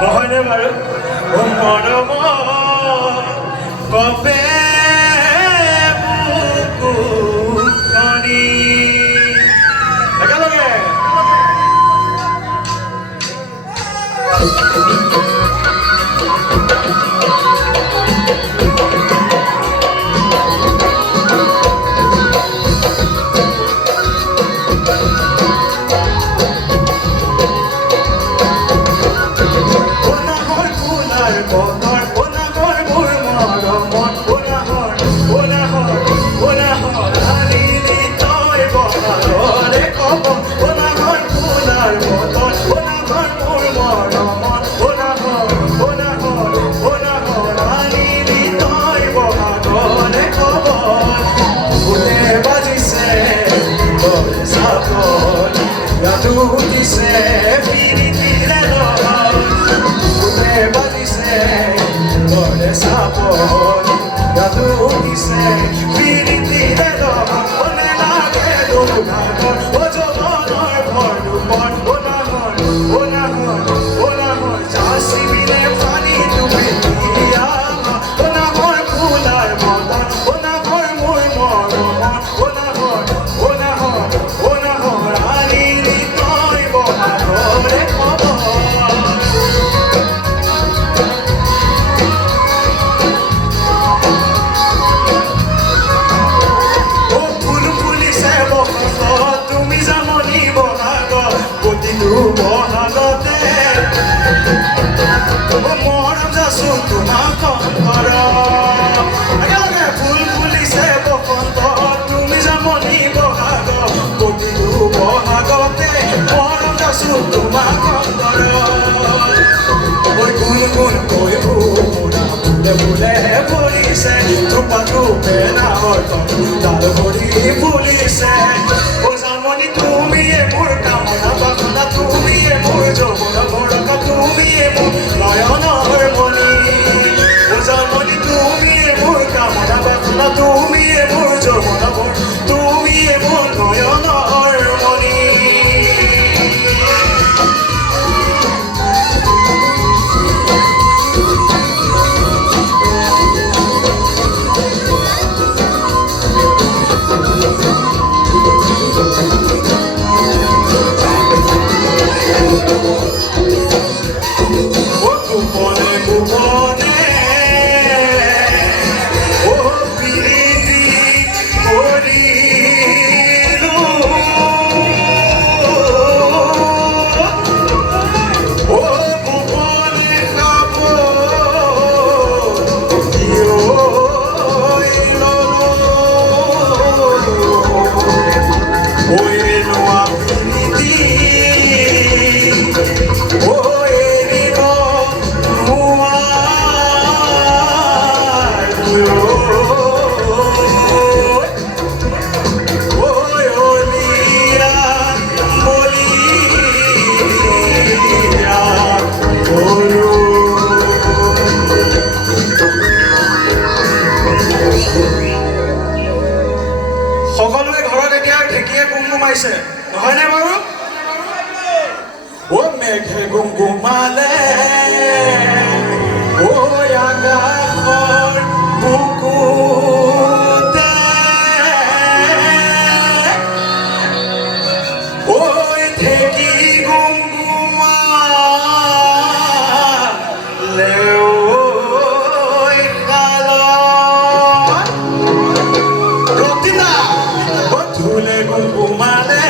নহয়নে বাৰু মৰম কবে বুকুখনি একেলগে নহয়নে বাৰু ও মেঘে গুমগুমালে ও আকাশৰ বুকুতে ঐ ঢেঁকী গুমগুমালে ঐ শালত ৰতিনা ধুলে গুমগুমালে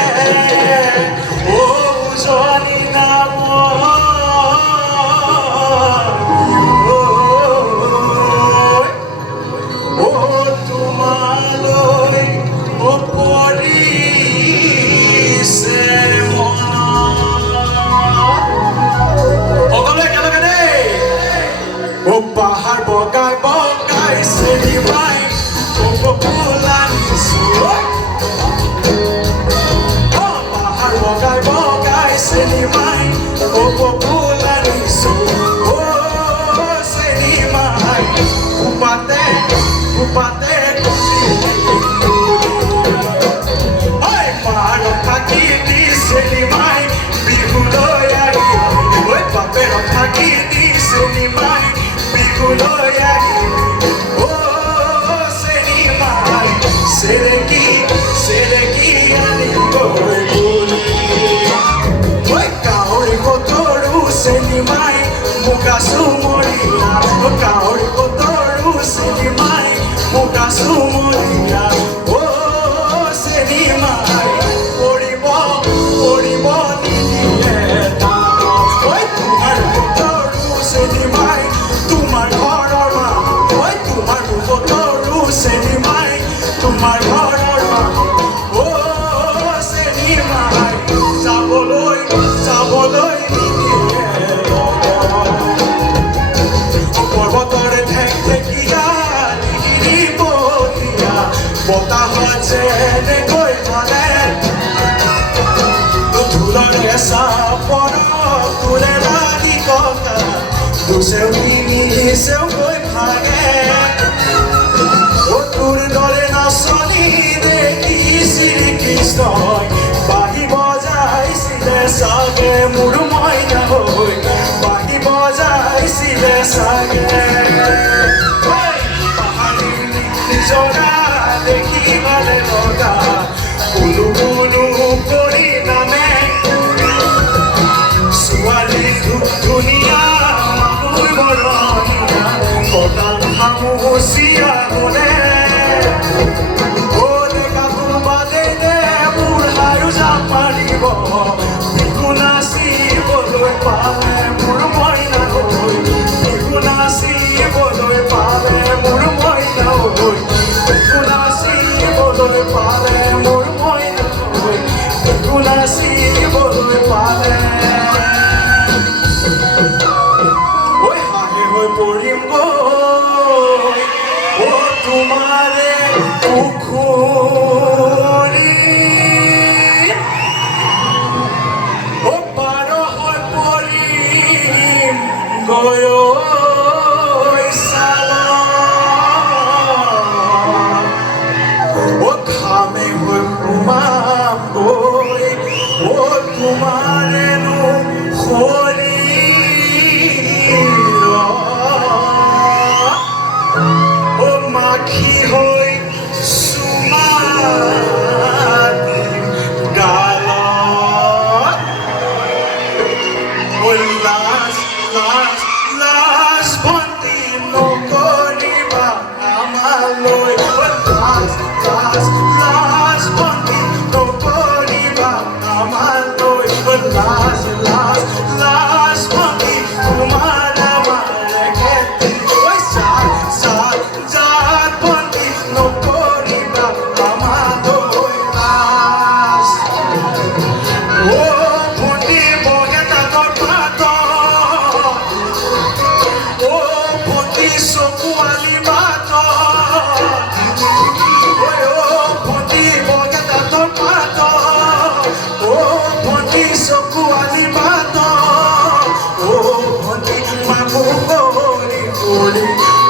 Bahar bogai bogai sedimai popular bahar bogai bogai sedimai popular seu mini, seu boi pague. O tur dole na soni dekhi Sri Krishna bahi bajai sile sage murmai na hoy bahi bajai sile sage pahari nijora dekhi bale loga ulu ulu kori name suali dunia mahur boroniya kodan hamusia bole ode katu bade de burhayu japaribo bikunasi boloi pale murmoi na hoy bikunasi boloi pale murmoi na hoy bikunasi boloi pale murmoi na hoy bikunasi boloi pale oi hahe hoy porim go o tumare পুখুৰী ও পাৰ হৈ পৰিম গৈ ও খামে হৈ সোমাম গৈ ও তোমাৰেনো শৰীৰ ও মাখি হৈ Last bandi no koriba amaloi last bandi no koriba amaloi last bandi tumara mare kheti oi sat bandi no koriba amaloi last oh bandi bogeta korpato soku alibato oi o ponti bogeta torpato o ponti soku alibato o ponti mamu gori gori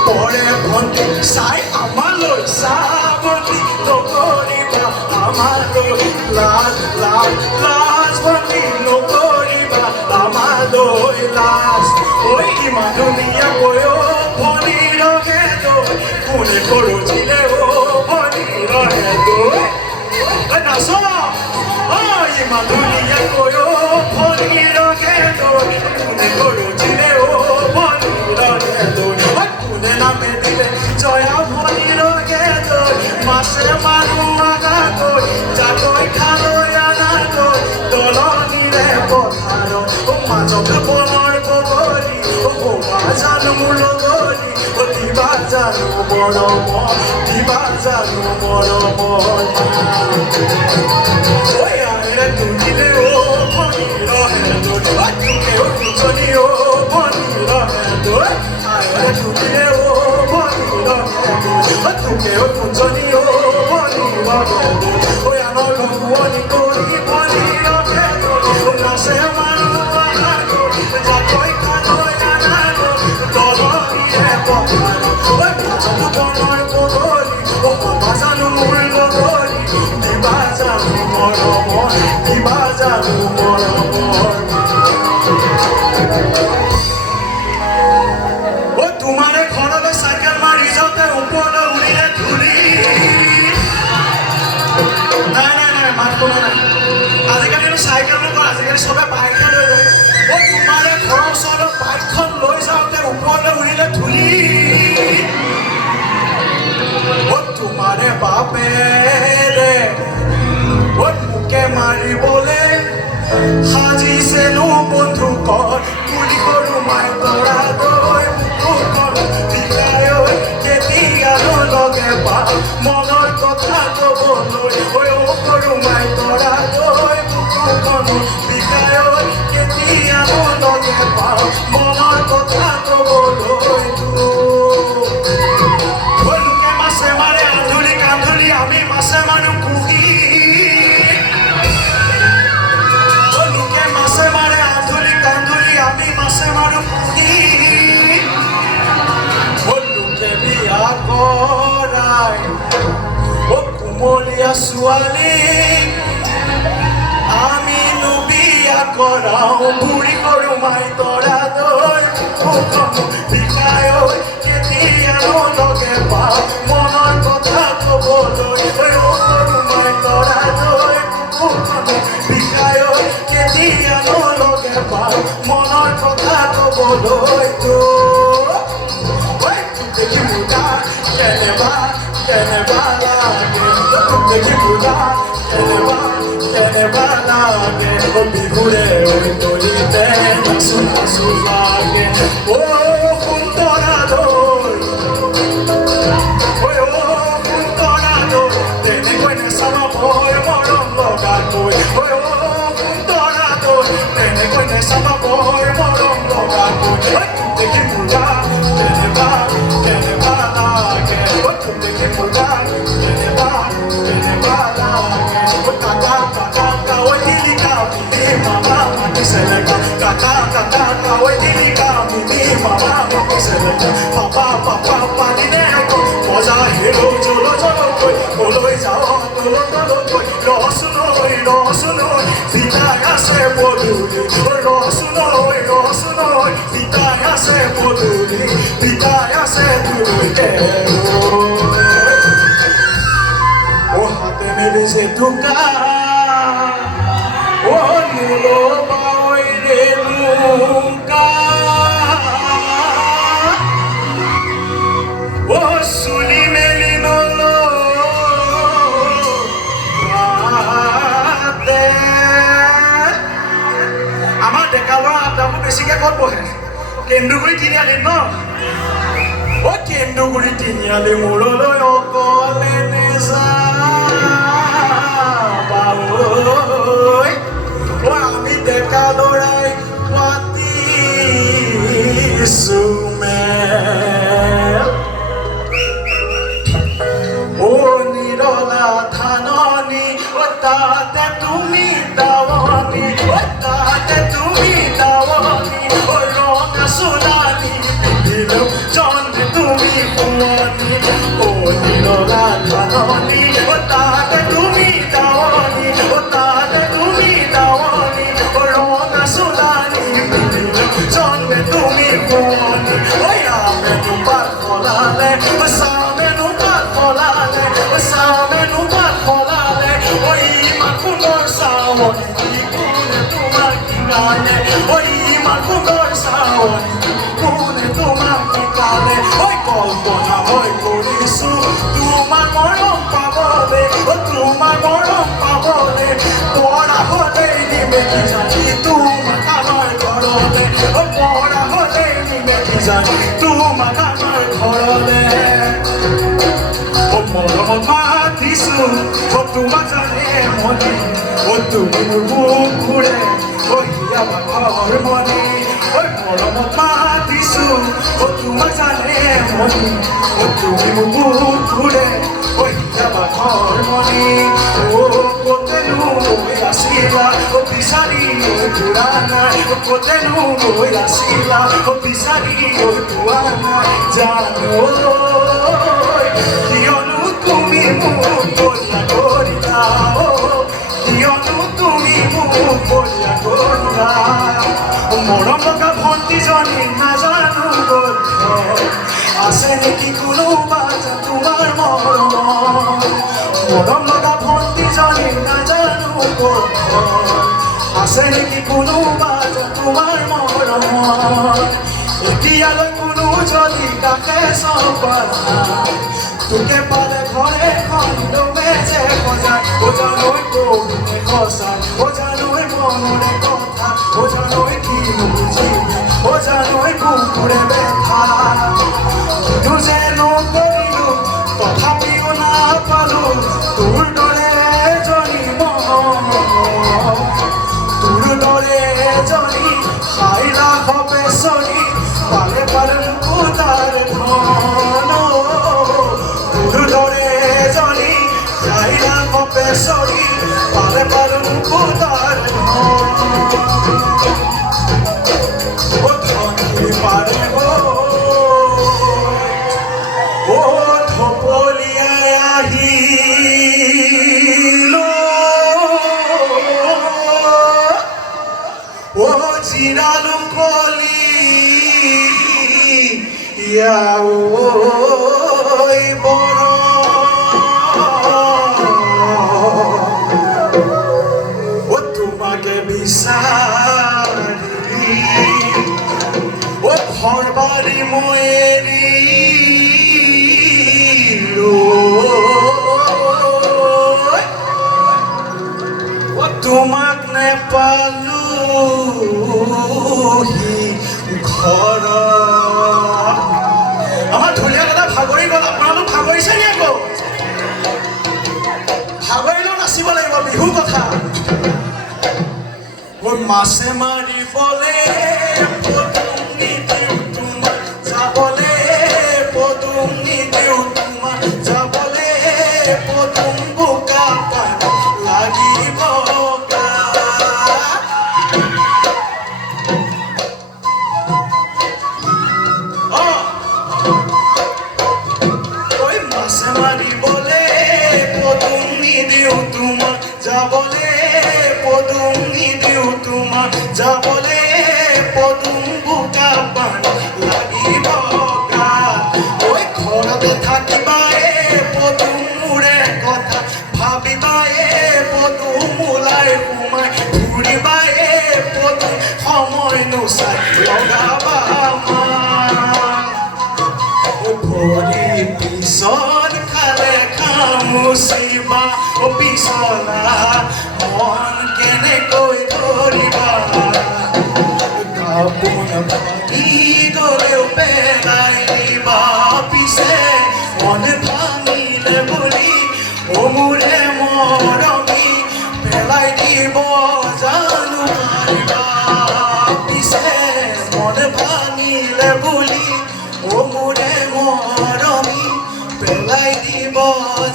pore ponti sai amaloi saboti to gori ba amaloi last ponti no gori ba amaloi last oi imanunia boyo Kune koro chile o bani rahe to na so ay maduniya koyo bani rahe to kune koro chile o bani rahe to kune na me dile joya bani rahe to masre manu aga ko ja koi khalo ya na ko doloni re potharo o majok bonor bogori o bajan mulo gori Dibazanu moromo, dibazanu moromo. Oi aere tu dile o bani rahe to, tu ke o kuchoni o bani rahe to. Aere tu dile o bani rahe to, tu ke o kuchoni o bani rahe to. Oi ano lokuoni kori bani rahe to, na se manu ahako, ja koi khano ya na ko, doloni re potharo. তোমারে ঘৰলৈ cycle মাৰি যাওঁতে ওপৰলৈ উৰিলে ধূলি নাই মাত কোনো নাই আজিকালি চাইকেল নকৰে আজিকালি চবে বাইকহে লৈ যায় তোমাৰে ঘৰৰ ওচৰলৈ বাইকখন লৈ যাওঁতে ওপৰলৈ উৰিলে ধূলি তোমাৰে বাপেৰে মোকে মাৰিবলে সাজিছেনো বন্ধুকৰ গুলি কৰো মই তৰা গৈ বুকুখন বিকায় কেতিয়ানো লগে পাম মনৰ কথা ক'বলৈ কৰো মই তৰা গৈ বুকুখন বিকায় কেতিয়ানো লগে পাম মনৰ কথা ক'বলৈ লোকে মাছে মাৰে আঁধুলি কান্ধুলি আমি মাছে মাৰো কুহি লোকে মাছে মাৰে আঁধুলি কান্ধুলি আমি মাছে মাৰো কুহি ছোৱালী আমি নুবিয়া কৰাও বুঢ়ী সৰু মাই তৰা দৈ বিষায় কেতিয়ানো লগে পাওঁ মনৰ কথা ক'বলৈ সৰু মাই তৰা দৈ বিষায় কেতিয়ানো লগে পাওঁ মনৰ কথা ক'বলৈ দেখি মুগা কেনেবা লাগে দেখি মুগা কেনেবা লাগে বিহুৰে তলিতে নাচো নাচো লাগে সুন্দৰা দৈ সুন্দৰা দৈ তেনেকৈ নেচাব ভয় মৰম লগাকৈ সুন্দৰা দৈ তেনেকৈ নেচাব ভয় মৰম লগাকৈ দেখি মুগা কেনেবা লাগে দেখি মুগা কেনেবা লাগে Kaka, oi dilika, mimi mama, mati seleka. Kaka, oi dilika, mimi mama, mati seleka. Papa, dineko, moza hero, jolo koi, koloi jao, tolo koi. Rosunoi, pitaya se poduli. Rosunoi, pitaya se poduli, pitaya se poduli. Oh, hate me dice tu cara. Oh, no lo oiré nunca. Oh, suli melino lo mate. Amar de calor, adamu besike kot bohe. Kenduguri tiniale no. Oh, kenduguri tiniale mulolo yokole neza. আমি দেখা লড়াই পাতিছো ও নিরলা ধাননি ও তাতে তুমি দাওয়ানি ও তাতে তুমি দাওয়ানি ও রঙা সোনালি দিল জন্মে তুমি পুয়ানি ও নিরলা ধাননি ও তাতে তুমি দাওয়ানি ও তাতে তুমি দাওয়ানি ও রঙা সোনালি দিল জন্মে তুমি পুয়ানি ওই রামে নুপার ফলালে ও সামে নুপার ফলালে ও সামে নুপার ফলালে ওই মাকুনোর সাওনি কোনে তোমার কি গালে ওই মাকুনোর সাওনি কোনে তোমার কি গালে ওই কল্পনা হয় করিছো তোমার মরম পাবলে ও তোমার মরম পাবলে পড়া হলে নিবে কি জানি তোমার আমার ঘরলে ও পড়া হলে নিবে কি জানি তোমার আমার ঘরলে ও মরম মাতিছো ও তোমার জানে মনে ও তুমি বুক ঘুরে ও হিয়া ঘর মনে ও মরম মাতিছো ও তোমার জানে মনে ও তুমি বুক ঘুরে ও হিয়া ঘর মনে ও কোতেনু আসিলা ও পিসারি ও পুরানা ও কোতেনু আসিলা ও পিসারি ও পুরানা জানো কিয়নো তুমি মোক বলিয়া কৰিলা কিয়নো তুমি মোক বলিয়া কৰিলা মৰম লগা ভণ্টিজনী নাজানো গ'ল আছে নেকি কোনোবা তোমাৰ মৰম মৰম লগা ভণ্টিজনী নাজানো গ'ল আছে নেকি কোনোবা তোমাৰ মৰম এতিয়ালৈ কোনো যদি কাকে চম্পালা তোকে পালে ঘৰে খণ্ডমে যে সজায় ও জানৈ কবিনে সঁচাই ও জানৈ মনৰে কথা ও জানৈ কি বুজি ও জানৈ কুকুৰে বেথা কিন্তু যে নকৰিলো তথাপিও নাপালো তোৰ দৰে এজনী মন তোৰ দৰে এজনী খাইলা হবে চৰি পালে পালে তাৰ ধন তোৰ দৰে এজনী খাইলা হবে চৰি পালে পালে তাৰ ধন পাৰে ও থপলিয়াই আহি জিৰালো কলি ইয়াও বৰ তোমাকে বিচাৰি ঘৰ বাৰী মই এৰিলো তোমাক নেপালোহি ঘৰ আমাৰ ধুনীয়া কথা ভাগৰি গ'ল আপোনালোক ভাগৰিছে নি আকৌ ভাগৰিলেও নাচিব লাগিব বিহু কথা মাছে মাৰিবলে পদুম নিদিওঁ তোমাক যাবলে পদুম নিদিওঁ তোমাক যাবলে পদুম বোকা পাত লাগিব মাছে মাৰিবলে পদুম নিদিওঁ তোমাক যাবলে পদুম নিদিওঁ তোমাক যাবলে পদুম বোকা পাত লাগিব ঐ ঘৰতে থাকিবাই পদুম মোৰে কথা ভাবিবাই পদুম ওলাই সোমাই ঘূৰিবাই পদুম সময় নোচাই লগাবা ভৰি পিছত খালে খামুচিবা পিছলা মন কেনেকৈ ধৰিবা কাপোৰ ভাঙি গলেও পেলাই দিবা পিছে মন ভাঙিলে বুলি মোৰে মৰমী পেলাই দিব জানো পাৰিবা পিছে মন ভাঙিলে বুলি মোৰে মৰমী পেলাই দিব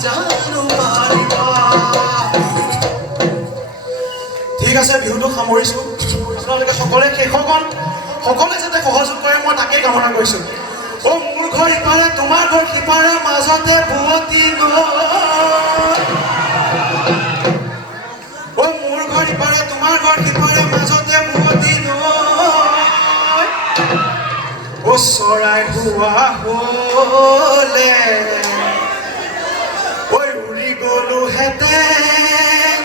জানো পাৰিবা ঠিক আছে বিহুটো সামৰিছো আপোনালোকে সকলোৱে শেষকণ সকলোৱে যাতে সহযোগ কৰে মই তাকেই কামনা কৰিছো মোৰ ঘৰ ইপাৰে তোমাৰ ঘৰ সিপাৰে মাজতে বুৱতী নৈ মোৰ ঘৰ ইপাৰে তোমাৰ ঘৰ সিপাৰে মাজতে বুৱতী নৈ চৰাই হোৱা হলে উৰি গলো হেঁতেন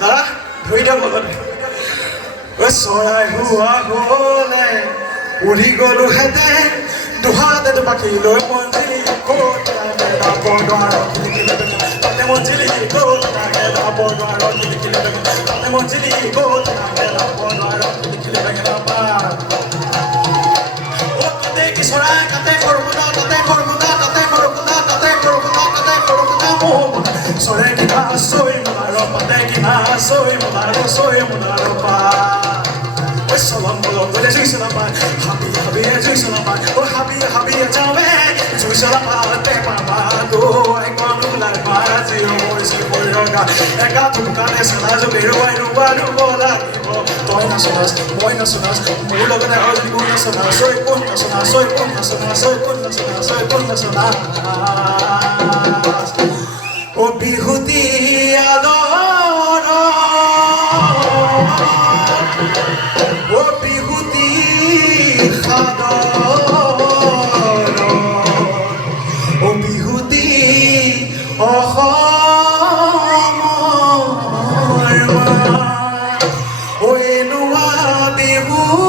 দাদা ধৰি দিয়ক লগত চৰাই হোৱা হলে উৰি গলো হেঁতেন দুহাতে পাখি লৈ মঞ্জিলি ক'ত লাগে ডাবৰ দ্বাৰত তাতে মঞ্জিলি ক'ত লাগে ডাবৰ দ্বাৰত তাতে মঞ্জিলি ক'ত লাগে ডাবৰ দ্বাৰত চৰাই কাটে খৰকুটা তাতে খৰকুটা তাতে খৰকুটা তাতে খৰকুটা তাতে খৰকুটা চৰাই কিনা চৈ মোনাৰ পাতে কিনা চৈ মোনাৰ পা চলম বলম বলে জুই চলাপা হাবি হাবিয়ে জুই চলাপা হাবি হাবিয়ে যাবে জুই চলাপাতে পাবা গৈ কনুলাই বাজি হৈছে বৈৰগা একা থুকানে চেলা জুলি ৰুৱাই ৰুৱা ৰুব লাগিব তই নাচনাচ মই নাচনাচ মোৰ লগতে আৰু যদি কোন নাচনাচ ঐ কোন নাচনাচ ঐ কোন নাচনাচ ঐ কোন নাচনাচ ঐ কোন নাচনাচ বিহুতি আদৰ বিহুতি সাদৰ বিহুতি অসমৰ এনেকুৱা বিহু